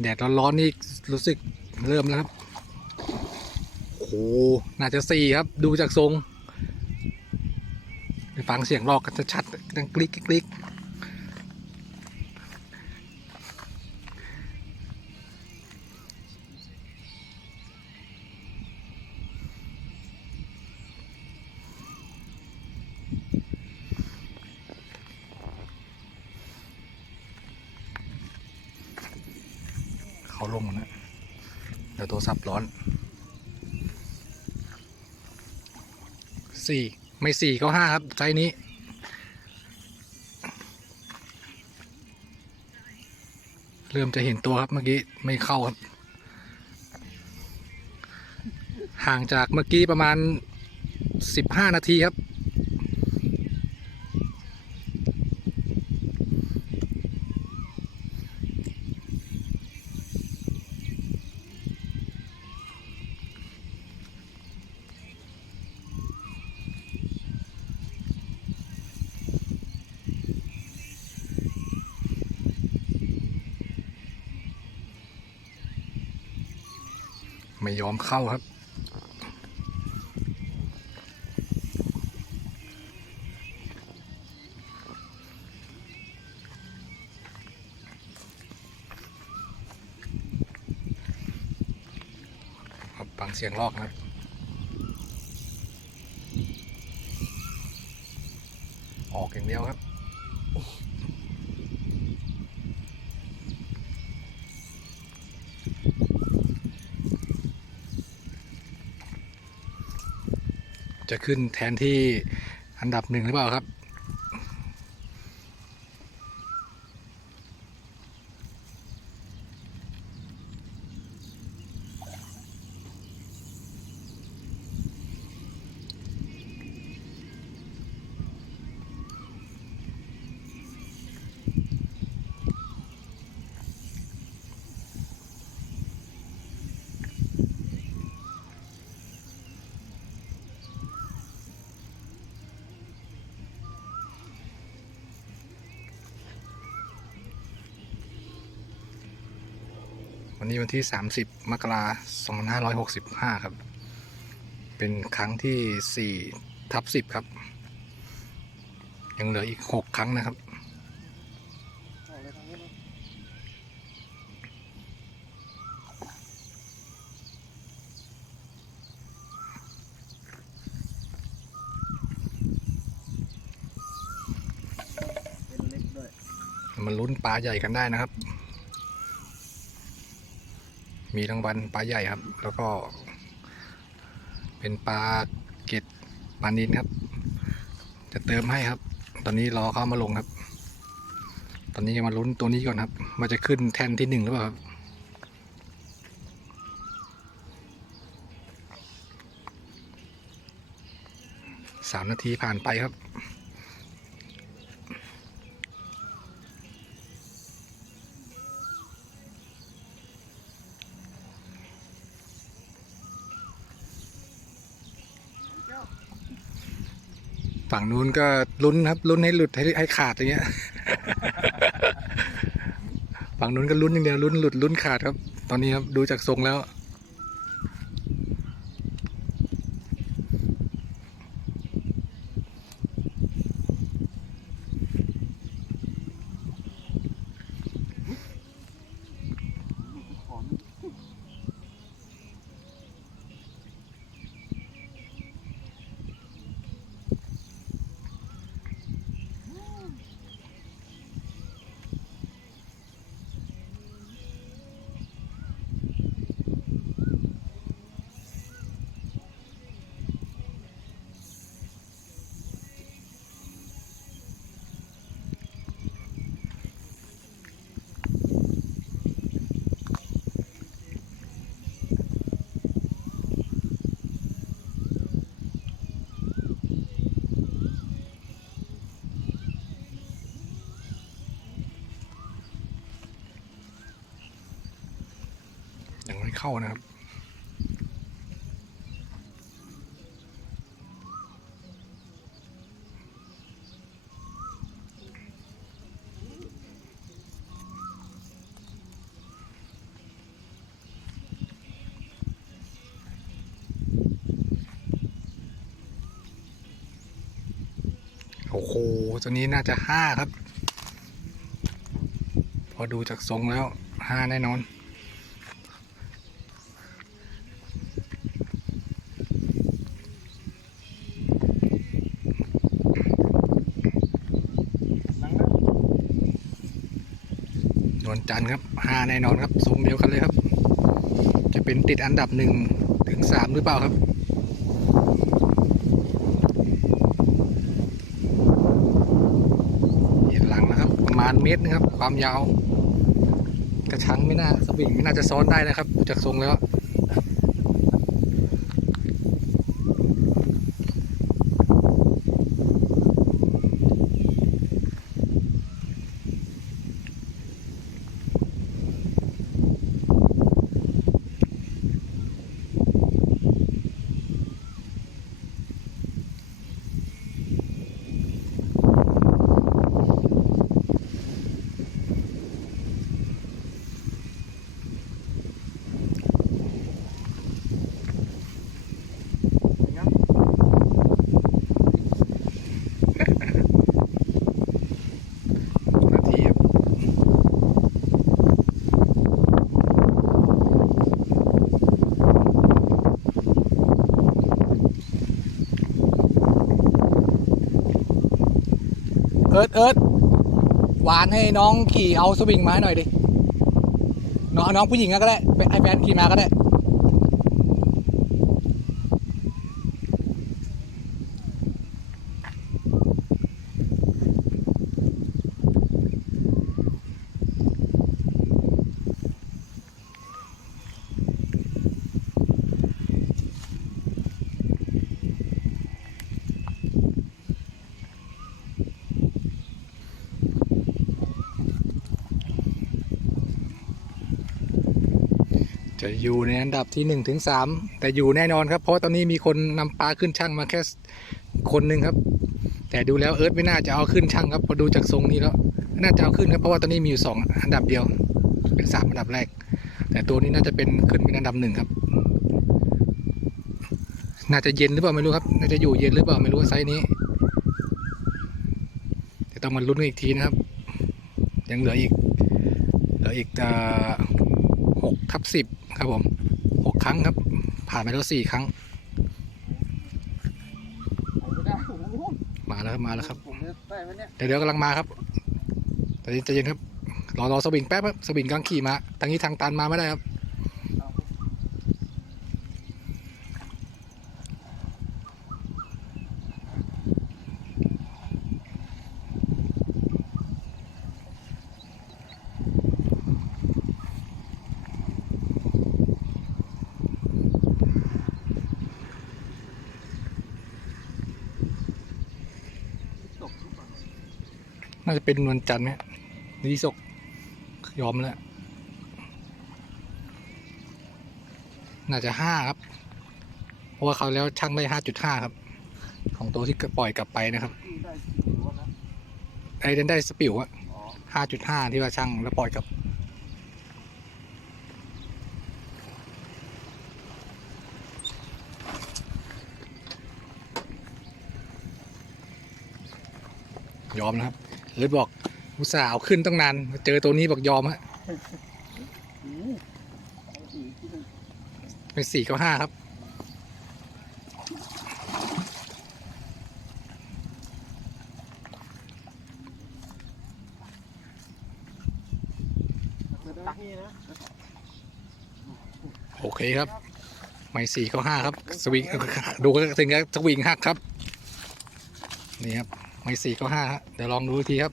แดดร้อนๆนี่รู้สึกเริ่มแล้วครับโอ้โหน่าจะสี่ครับ ดูจากทรง ไปฟังเสียงลอกกันชัดๆดังกริ๊กกริ๊ก เขาลงหมดแล้วเดี๋ยวโทรศัพท์ร้อนสี่ไม่สี่ก็ห้าครับ ไซส์นี้ เริ่มจะเห็นตัวครับเมื่อกี้ ไม่เข้าครับ ห่างจากเมื่อกี้ประมาณสิบห้านาทีครับ ไม่ยอมเข้าครับ ฟังเสียงลอกนะออกอย่างเดียวครับ จะขึ้นแทนที่อันดับหนึ่งหรือเปล่าครับ วันนี้วันที่ 30 มกราคม2565 ครับ เป็นครั้งที่ 4 ทับ 10 ครับ ยังเหลืออีก 6 ครั้งนะครับ มันลุ้นปลาใหญ่กันได้นะครับ มีรางวัลปลาใหญ่ครับ แล้วก็ เป็นปลาเกตปลานินครับ จะเติมให้ครับ ตอนนี้รอเข้ามาลงครับ ตอนนี้จะมาลุ้นตัวนี้ก่อนครับมันจะขึ้นแทนที่หนึ่งหรือเปล่าครับสามนาทีผ่านไปครับ ฝั่งนู้นก็ลุ้นครับลุ้นให้หลุดให้ให้ขาดอย่างเงี้ย ฝั่งนู้นก็ลุ้นอย่างเดียวลุ้นหลุดลุ้นขาดครับ ตอนนี้ครับดูจากทรงแล้ว อย่างไเข้านะครับโอ้โห ตัวนี้น่าจะห้าครับ พอดูจากทรงแล้วห้าแน่นอน วลจันทร์ครับหาแน่นอนครับทรงเดียวกันเลยครับ จะเป็นติดอันดับหนึ่งถึงสามหรือเปล่าครับเห็นหลังนะครับ ประมาณเมตรนะครับ ความยาว กระชังไม่น่าสวิงไม่น่าจะซ้อนได้นะครับจากทรงแล้ว เอิร์ดเอิร์ดหวานให้น้องขี่เอาสวิงมาให้หน่อยดิน้องน้องผู้หญิงก็ได้เป็นไอแฟนขี่มาก็ได้ จะอยู่ในอันดับที่หนึ่งถึงสามแต่อยู่แน่นอนครับ เพราะตอนนี้มีคนนำปลาขึ้นช่างมาแค่คนหนึ่งครับ แต่ดูแล้วเอิร์ธไม่น่าจะเอาขึ้นช่างครับพอดูจากทรงนี้แล้วน่าจะเอาขึ้นครับเพราะว่าตอนนี้มีอยู่สองอันดับเดียว เป็นสามอันดับแรก แต่ตัวนี้น่าจะเป็นขึ้นเป็นอันดับหนึ่งครับ น่าจะเย็นหรือเปล่าไม่รู้ครับน่าจะอยู่เย็นหรือเปล่าไม่รู้ไซส์นี้จะต้องมาลุ้นกันอีกทีนะครับ ยังเหลืออีกเหลืออีกหกทับสิบ ครับผมหกครั้งครับผ่านไปแล้วสี่ครั้งผมไม่ได้ผมรู้มาแล้วครับมาแล้วครับผมจะได้ไหมเนี่ยเดี๋ยวเดี๋ยวกำลังมาครับตอนนี้ใจเย็นครับรอรอสวิงแป๊บครับสวิงกำลังขี่มาทางนี้ทางตันมาไม่ได้ครับ เอา ตกหรือเปล่า น่าจะเป็นนวลจันทร์ไหมนิสกยอมแล้ว น่าจะห้าครับ เพราะว่าเขาแล้วช่างได้ห้าจุดห้าครับ ของตัวที่ปล่อยกลับไปนะครับ ไอ้นั่นได้สปิวอะห้าจุดห้าที่ว่าช่างแล้วปล่อยกลับยอมนะครับ เลยบอกอุตส่าห์เอาขึ้นต้องนานเจอตัวนี้บอกยอมฮะเป็นสี่เก้าห้าครับ โอเคครับ ไม่สี่เก้าห้าครับ สวิงดูก็ถึงกับสวิงหักครับ นี่ครับ ไม่สี่เก้าห้าฮะเดี๋ยวลองดูทีครับ